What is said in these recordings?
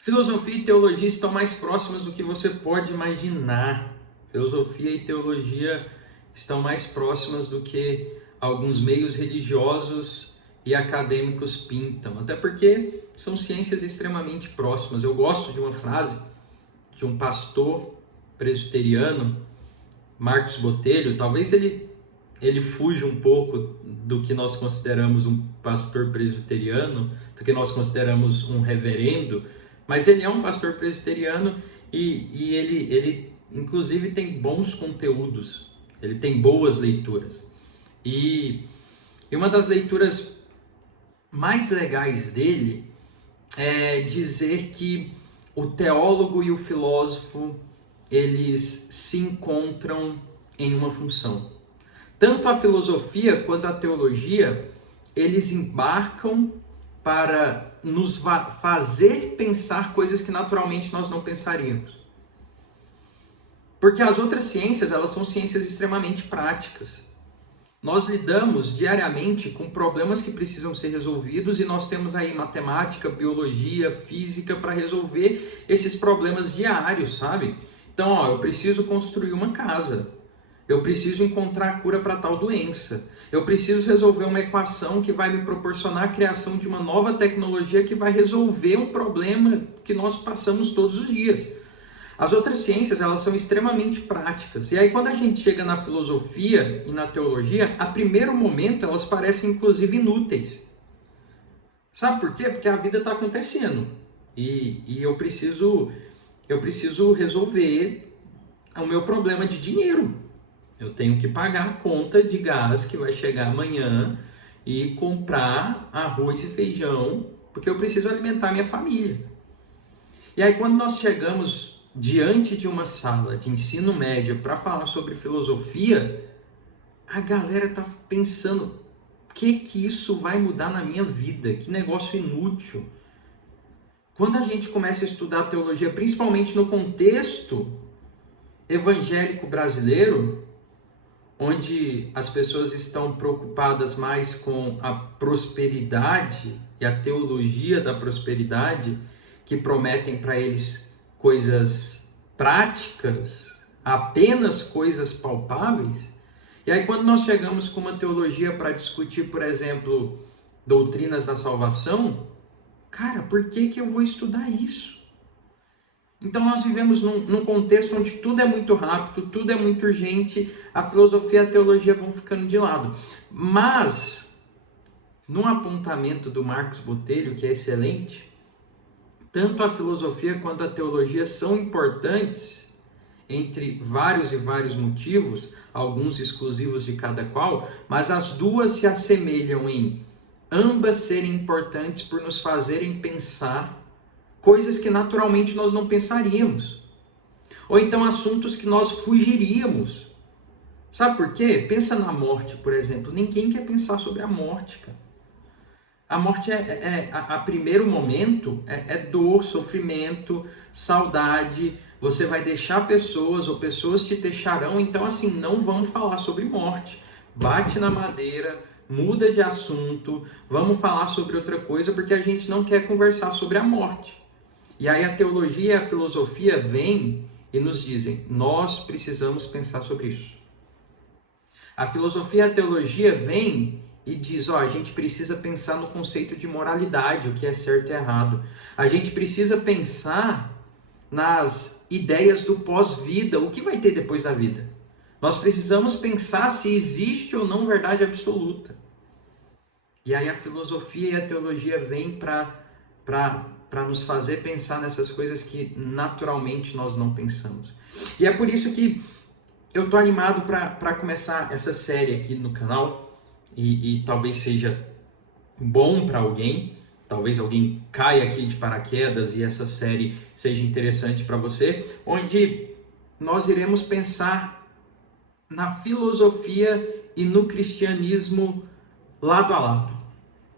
Filosofia e teologia estão mais próximas do que você pode imaginar. Filosofia e teologia estão mais próximas do que alguns meios religiosos e acadêmicos pintam. Até porque são ciências extremamente próximas. Eu gosto de uma frase de um pastor presbiteriano, Marcos Botelho. Talvez ele fuja um pouco do que nós consideramos um pastor presbiteriano, do que nós consideramos um reverendo, mas ele é um pastor presbiteriano e ele inclusive tem bons conteúdos, ele tem boas leituras. E uma das leituras mais legais dele é dizer que o teólogo e o filósofo, eles se encontram em uma função. Tanto a filosofia quanto a teologia, eles embarcam para nos fazer pensar coisas que naturalmente nós não pensaríamos. Porque as outras ciências, elas são ciências extremamente práticas. Nós lidamos diariamente com problemas que precisam ser resolvidos e nós temos aí matemática, biologia, física para resolver esses problemas diários, sabe? Então, eu preciso construir uma casa. Eu preciso encontrar a cura para tal doença. Eu preciso resolver uma equação que vai me proporcionar a criação de uma nova tecnologia que vai resolver um problema que nós passamos todos os dias. As outras ciências, elas são extremamente práticas. E aí, quando a gente chega na filosofia e na teologia, a primeiro momento, elas parecem, inclusive, inúteis. Sabe por quê? Porque a vida está acontecendo. E eu preciso resolver o meu problema de dinheiro. Eu tenho que pagar a conta de gás que vai chegar amanhã e comprar arroz e feijão, porque eu preciso alimentar minha família. E aí, quando nós chegamos diante de uma sala de ensino médio para falar sobre filosofia, a galera tá pensando, o que isso vai mudar na minha vida? Que negócio inútil. Quando a gente começa a estudar teologia, principalmente no contexto evangélico brasileiro, onde as pessoas estão preocupadas mais com a prosperidade e a teologia da prosperidade, que prometem para eles coisas práticas, apenas coisas palpáveis. E aí, quando nós chegamos com uma teologia para discutir, por exemplo, doutrinas da salvação, cara, por que eu vou estudar isso? Então nós vivemos num contexto onde tudo é muito rápido, tudo é muito urgente, a filosofia e a teologia vão ficando de lado. Mas, no apontamento do Marcos Botelho, que é excelente, tanto a filosofia quanto a teologia são importantes, entre vários e vários motivos, alguns exclusivos de cada qual, mas as duas se assemelham em ambas serem importantes por nos fazerem pensar coisas que naturalmente nós não pensaríamos. Ou então assuntos que nós fugiríamos. Sabe por quê? Pensa na morte, por exemplo. Ninguém quer pensar sobre a morte, cara. A morte a primeiro momento é dor, sofrimento, saudade. Você vai deixar pessoas ou pessoas te deixarão. Então, assim, não vamos falar sobre morte. Bate na madeira, muda de assunto, vamos falar sobre outra coisa, porque a gente não quer conversar sobre a morte. E aí a teologia e a filosofia vêm e nos dizem, nós precisamos pensar sobre isso. A filosofia e a teologia vêm e diz, a gente precisa pensar no conceito de moralidade, o que é certo e errado. A gente precisa pensar nas ideias do pós-vida, o que vai ter depois da vida. Nós precisamos pensar se existe ou não verdade absoluta. E aí a filosofia e a teologia vêm para nos fazer pensar nessas coisas que naturalmente nós não pensamos. E é por isso que eu estou animado para começar essa série aqui no canal, e talvez seja bom para alguém, talvez alguém caia aqui de paraquedas e essa série seja interessante para você, onde nós iremos pensar na filosofia e no cristianismo lado a lado,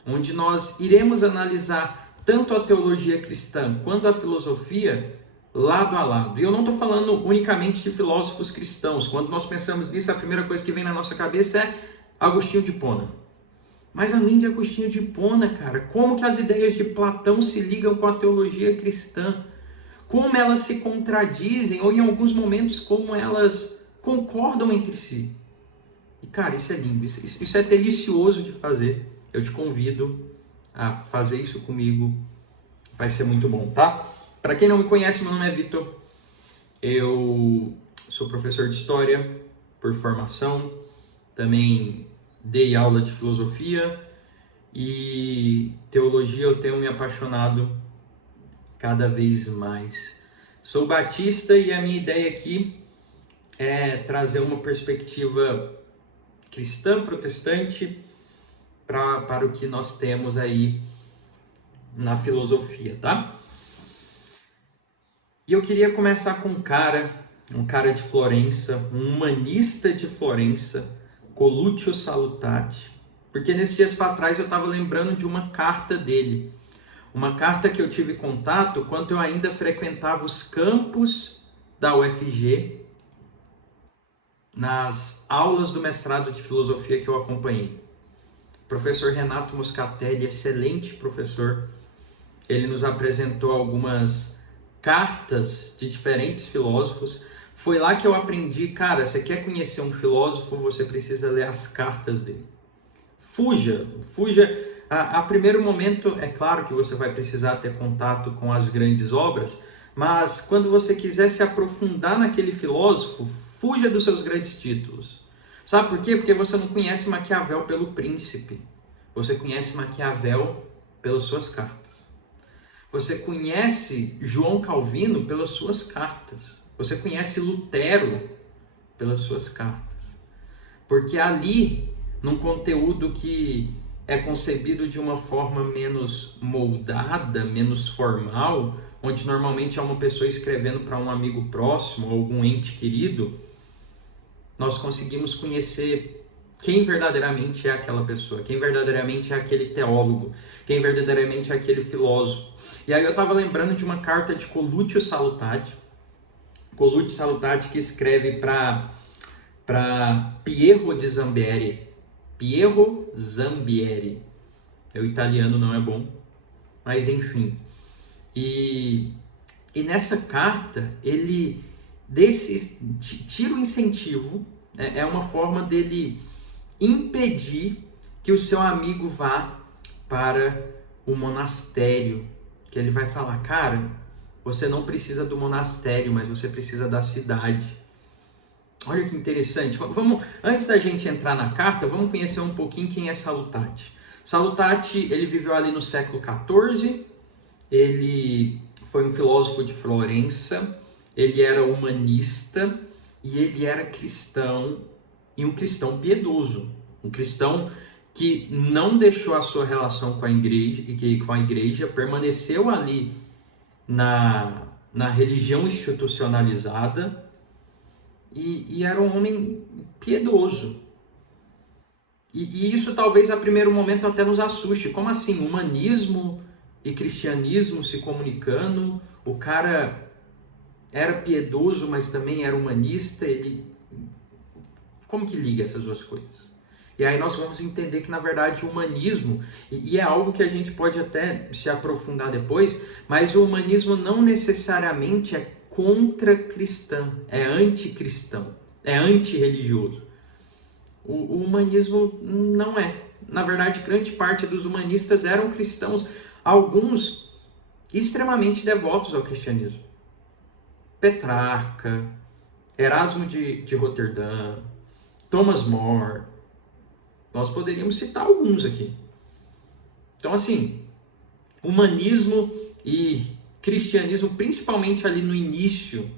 onde nós iremos analisar tanto a teologia cristã quanto a filosofia lado a lado. E eu não estou falando unicamente de filósofos cristãos. Quando nós pensamos nisso, a primeira coisa que vem na nossa cabeça é Agostinho de Hipona. Mas além de Agostinho de Hipona, cara, como que as ideias de Platão se ligam com a teologia cristã? Como elas se contradizem, ou em alguns momentos, como elas concordam entre si? E, cara, isso é lindo, isso é delicioso de fazer. Eu te convido a fazer isso comigo, vai ser muito bom, tá? Para quem não me conhece, meu nome é Vitor, eu sou professor de História por formação, também dei aula de Filosofia e Teologia eu tenho me apaixonado cada vez mais. Sou batista e a minha ideia aqui é trazer uma perspectiva cristã, protestante, para o que nós temos aí na filosofia, tá? E eu queria começar com um cara de Florença, um humanista de Florença, Coluccio Salutati, porque nesses dias para trás eu estava lembrando de uma carta dele, uma carta que eu tive contato quando eu ainda frequentava os campos da UFG, nas aulas do mestrado de filosofia que eu acompanhei. O professor Renato Moscatelli, excelente professor, ele nos apresentou algumas cartas de diferentes filósofos. Foi lá que eu aprendi, cara, você quer conhecer um filósofo, você precisa ler as cartas dele. Fuja. A primeiro momento, é claro que você vai precisar ter contato com as grandes obras, mas quando você quiser se aprofundar naquele filósofo, fuja dos seus grandes títulos. Sabe por quê? Porque você não conhece Maquiavel pelo príncipe. Você conhece Maquiavel pelas suas cartas. Você conhece João Calvino pelas suas cartas. Você conhece Lutero pelas suas cartas. Porque ali, num conteúdo que é concebido de uma forma menos moldada, menos formal, onde normalmente é uma pessoa escrevendo para um amigo próximo, algum ente querido, nós conseguimos conhecer quem verdadeiramente é aquela pessoa, quem verdadeiramente é aquele teólogo, quem verdadeiramente é aquele filósofo. E aí eu estava lembrando de uma carta de Coluccio Salutati, que escreve para Piero de Zambieri. Piero Zambieri. O italiano não é bom, mas enfim. E nessa carta, ele tira o incentivo, né? É uma forma dele impedir que o seu amigo vá para o monastério. Que ele vai falar, cara, você não precisa do monastério, mas você precisa da cidade. Olha que interessante. Antes da gente entrar na carta, vamos conhecer um pouquinho quem é Salutati. Salutati, ele viveu ali no século XIV, ele foi um filósofo de Florença, ele era humanista e ele era cristão, e um cristão piedoso, um cristão que não deixou a sua relação com a igreja, permaneceu ali na religião institucionalizada e era um homem piedoso. E isso talvez a primeiro momento até nos assuste. Como assim? Humanismo e cristianismo se comunicando? O cara era piedoso, mas também era humanista? Como que liga essas duas coisas? E aí nós vamos entender que, na verdade, o humanismo, e é algo que a gente pode até se aprofundar depois, mas o humanismo não necessariamente é contra-cristão, é anticristão, é antirreligioso. O humanismo não é. Na verdade, grande parte dos humanistas eram cristãos, alguns extremamente devotos ao cristianismo. Petrarca, Erasmo de Roterdã, Thomas More, nós poderíamos citar alguns aqui. Então, assim, humanismo e cristianismo, principalmente ali no início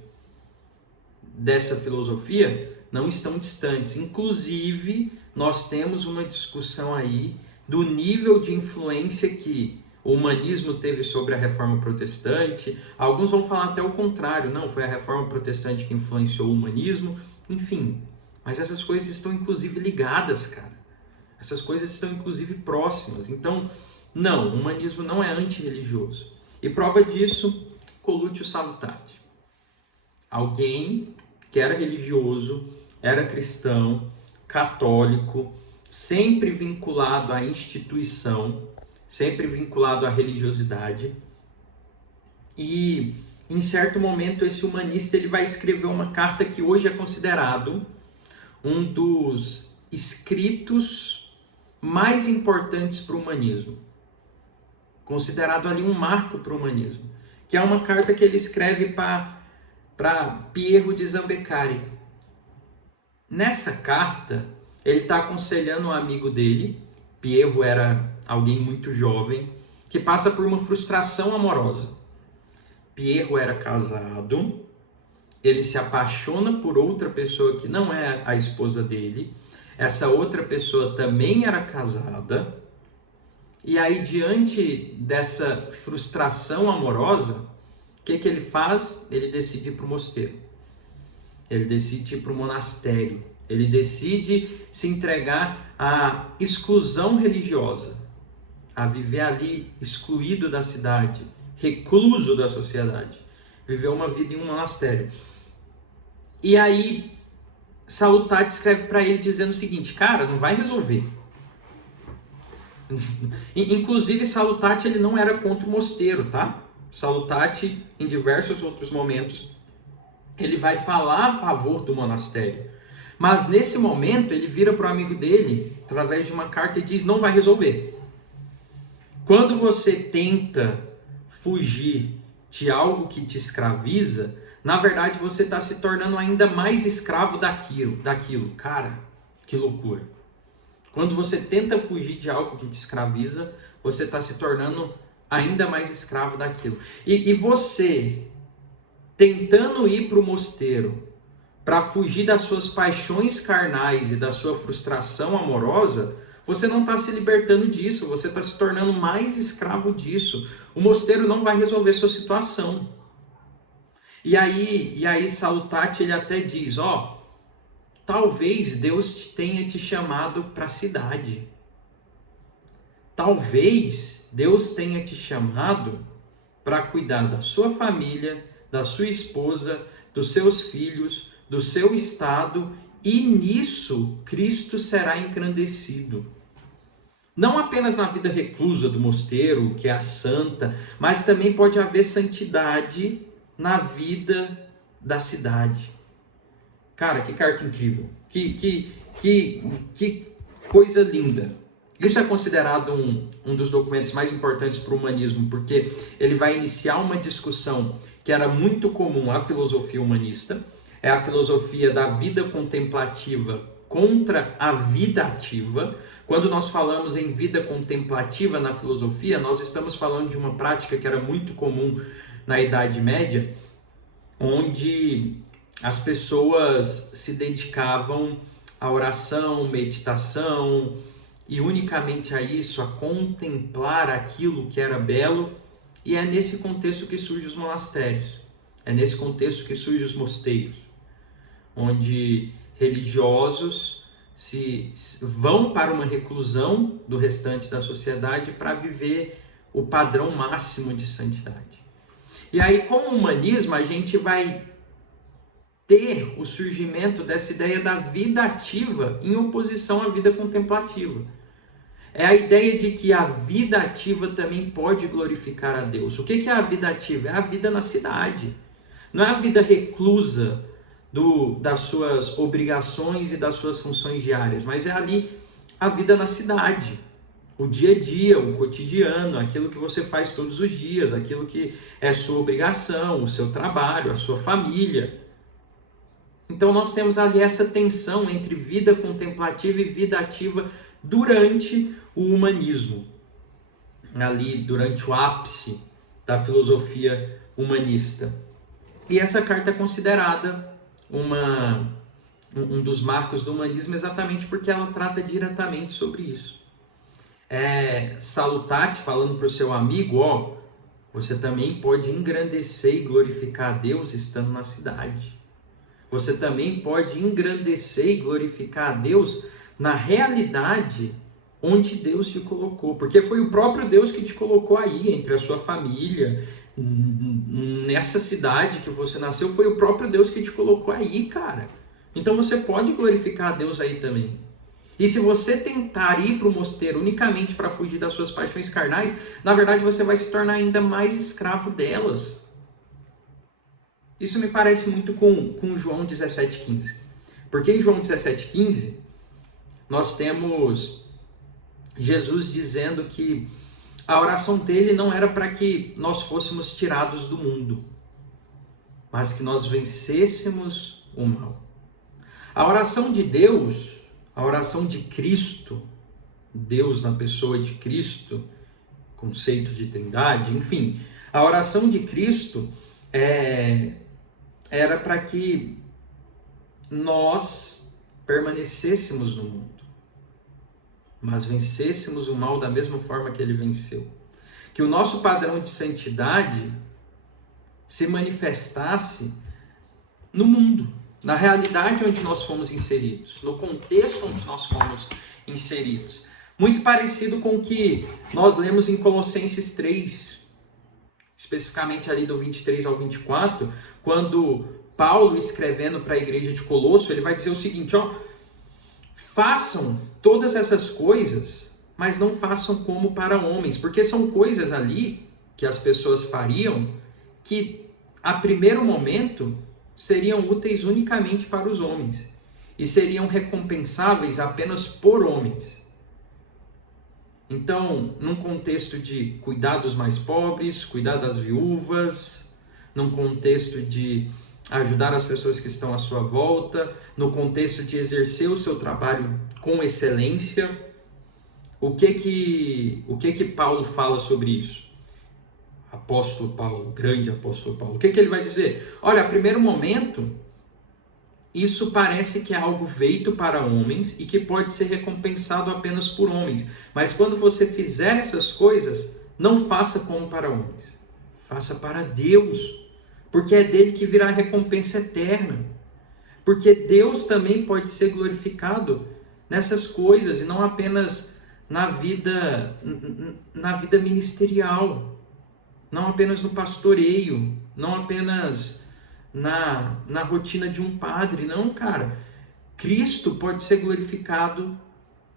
dessa filosofia, não estão distantes. Inclusive, nós temos uma discussão aí do nível de influência que o humanismo teve sobre a Reforma Protestante. Alguns vão falar até o contrário, não, foi a Reforma Protestante que influenciou o humanismo. Enfim, mas essas coisas estão inclusive ligadas, cara. Essas coisas estão inclusive próximas. Então, não, o humanismo não é antirreligioso. E prova disso, Coluccio Salutati. Alguém que era religioso, era cristão, católico, sempre vinculado à instituição, sempre vinculado à religiosidade. E em certo momento esse humanista ele vai escrever uma carta que hoje é considerado um dos escritos mais importantes para o humanismo, considerado ali um marco para o humanismo, que é uma carta que ele escreve para Piero de Zambeccari. Nessa carta, ele está aconselhando um amigo dele, Piero era alguém muito jovem, que passa por uma frustração amorosa. Piero era casado, ele se apaixona por outra pessoa que não é a esposa dele, essa outra pessoa também era casada, e aí diante dessa frustração amorosa, o que ele faz? Ele decide ir para o mosteiro, ele decide ir para o monastério, ele decide se entregar à exclusão religiosa, a viver ali excluído da cidade, recluso da sociedade, viver uma vida em um monastério. E aí Salutati escreve para ele dizendo o seguinte: cara, não vai resolver. Inclusive Salutati ele não era contra o mosteiro, tá? Salutati em diversos outros momentos ele vai falar a favor do monastério, mas nesse momento ele vira para o amigo dele através de uma carta e diz: não vai resolver. Quando você tenta fugir de algo que te escraviza, na verdade você está se tornando ainda mais escravo daquilo. Cara, que loucura. Quando você tenta fugir de algo que te escraviza, você está se tornando ainda mais escravo daquilo. E você, tentando ir para o mosteiro, para fugir das suas paixões carnais e da sua frustração amorosa, você não está se libertando disso, você está se tornando mais escravo disso. O mosteiro não vai resolver sua situação. E aí Salutati ele até diz, talvez Deus tenha te chamado para a cidade. Talvez Deus tenha te chamado para cuidar da sua família, da sua esposa, dos seus filhos, do seu estado, e nisso Cristo será engrandecido. Não apenas na vida reclusa do mosteiro, que é a santa, mas também pode haver santidade na vida da cidade. Cara, que carta incrível. Que coisa linda. Isso é considerado um dos documentos mais importantes para o humanismo, porque ele vai iniciar uma discussão que era muito comum à filosofia humanista, é a filosofia da vida contemplativa contra a vida ativa. Quando nós falamos em vida contemplativa na filosofia, nós estamos falando de uma prática que era muito comum na Idade Média, onde as pessoas se dedicavam à oração, meditação, e unicamente a isso, a contemplar aquilo que era belo, e é nesse contexto que surgem os monastérios, é nesse contexto que surgem os mosteiros, onde religiosos vão para uma reclusão do restante da sociedade para viver o padrão máximo de santidade. E aí, com o humanismo, a gente vai ter o surgimento dessa ideia da vida ativa em oposição à vida contemplativa. É a ideia de que a vida ativa também pode glorificar a Deus. O que é a vida ativa? É a vida na cidade. Não é a vida reclusa das suas obrigações e das suas funções diárias, mas é ali a vida na cidade. O dia a dia, o cotidiano, aquilo que você faz todos os dias, aquilo que é sua obrigação, o seu trabalho, a sua família. Então nós temos ali essa tensão entre vida contemplativa e vida ativa durante o humanismo, ali durante o ápice da filosofia humanista. E essa carta é considerada um dos marcos do humanismo exatamente porque ela trata diretamente sobre isso. Salutati falando para o seu amigo, você também pode engrandecer e glorificar a Deus estando na cidade. Você também pode engrandecer e glorificar a Deus na realidade onde Deus te colocou. Porque foi o próprio Deus que te colocou aí, entre a sua família, nessa cidade que você nasceu, foi o próprio Deus que te colocou aí, cara. Então você pode glorificar a Deus aí também. E se você tentar ir para o mosteiro unicamente para fugir das suas paixões carnais, na verdade você vai se tornar ainda mais escravo delas. Isso me parece muito com João 17,15. Porque em João 17,15, nós temos Jesus dizendo que a oração dele não era para que nós fôssemos tirados do mundo, mas que nós vencêssemos o mal. A oração de Deus, a oração de Cristo, Deus na pessoa de Cristo, conceito de trindade, enfim, a oração de Cristo era para que nós permanecêssemos no mundo, mas vencêssemos o mal da mesma forma que ele venceu. Que o nosso padrão de santidade se manifestasse no mundo, na realidade onde nós fomos inseridos, no contexto onde nós fomos inseridos. Muito parecido com o que nós lemos em Colossenses 3, especificamente ali do 23 ao 24, quando Paulo, escrevendo para a igreja de Colosso, ele vai dizer o seguinte, façam todas essas coisas, mas não façam como para homens, porque são coisas ali que as pessoas fariam que, a primeiro momento, seriam úteis unicamente para os homens e seriam recompensáveis apenas por homens. Então, num contexto de cuidar dos mais pobres, cuidar das viúvas, num contexto de ajudar as pessoas que estão à sua volta, no contexto de exercer o seu trabalho com excelência, o que Paulo fala sobre isso? Apóstolo Paulo, grande apóstolo Paulo. O que ele vai dizer? Olha, a primeiro momento, isso parece que é algo feito para homens e que pode ser recompensado apenas por homens. Mas quando você fizer essas coisas, não faça como para homens. Faça para Deus. Porque é dele que virá a recompensa eterna. Porque Deus também pode ser glorificado nessas coisas e não apenas na vida ministerial, não apenas no pastoreio, não apenas na rotina de um padre. Não, cara. Cristo pode ser glorificado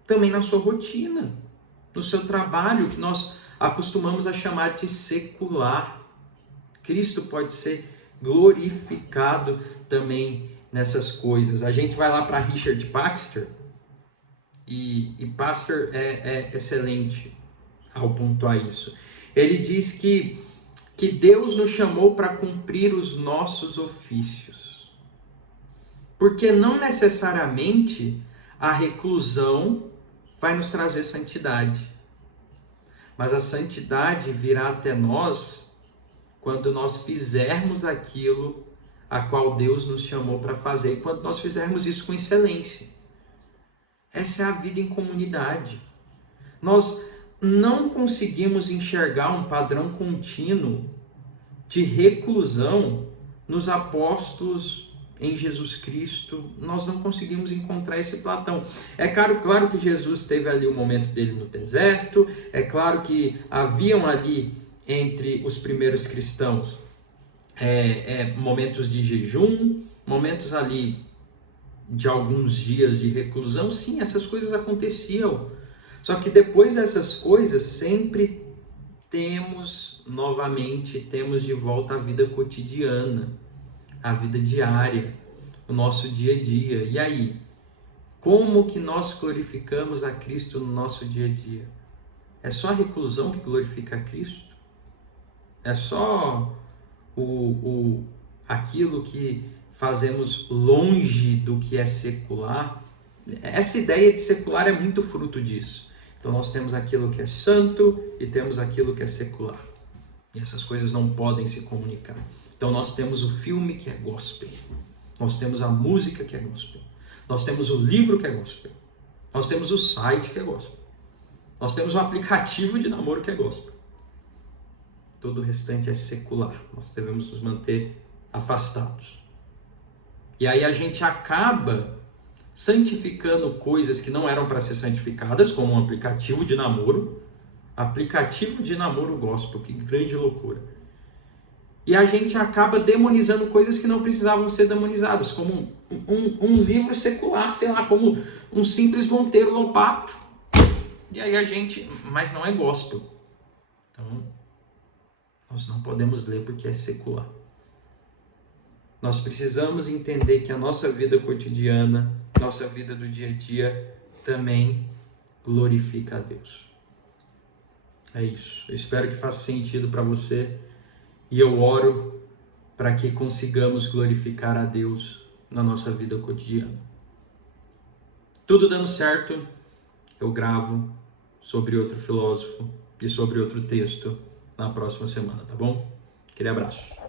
também na sua rotina, no seu trabalho, que nós acostumamos a chamar de secular. Cristo pode ser glorificado também nessas coisas. A gente vai lá para Richard Baxter, e Baxter é excelente ao pontuar isso. Ele diz que Deus nos chamou para cumprir os nossos ofícios. Porque não necessariamente a reclusão vai nos trazer santidade. Mas a santidade virá até nós quando nós fizermos aquilo a qual Deus nos chamou para fazer, e quando nós fizermos isso com excelência. Essa é a vida em comunidade. Nós não conseguimos enxergar um padrão contínuo de reclusão nos apóstolos em Jesus Cristo. Nós não conseguimos encontrar esse Platão. É claro que Jesus teve ali o momento dele no deserto, é claro que haviam ali entre os primeiros cristãos momentos de jejum, momentos ali de alguns dias de reclusão. Sim, essas coisas aconteciam. Só que depois dessas coisas, sempre temos de volta a vida cotidiana, a vida diária, o nosso dia a dia. E aí, como que nós glorificamos a Cristo no nosso dia a dia? É só a reclusão que glorifica a Cristo? É só aquilo que fazemos longe do que é secular? Essa ideia de secular é muito fruto disso. Então nós temos aquilo que é santo e temos aquilo que é secular. E essas coisas não podem se comunicar. Então nós temos o filme que é gospel. Nós temos a música que é gospel. Nós temos o livro que é gospel. Nós temos o site que é gospel. Nós temos o aplicativo de namoro que é gospel. Todo o restante é secular. Nós devemos nos manter afastados. E aí a gente acaba santificando coisas que não eram para ser santificadas, como um aplicativo de namoro. Aplicativo de namoro gospel, que grande loucura. E a gente acaba demonizando coisas que não precisavam ser demonizadas, como um livro secular, sei lá, como um simples Monteiro Lobato. E aí a gente, mas não é gospel. Então, nós não podemos ler porque é secular. Nós precisamos entender que a nossa vida cotidiana, nossa vida do dia a dia, também glorifica a Deus. É isso. Eu espero que faça sentido para você. E eu oro para que consigamos glorificar a Deus na nossa vida cotidiana. Tudo dando certo, eu gravo sobre outro filósofo e sobre outro texto na próxima semana, tá bom? Aquele abraço.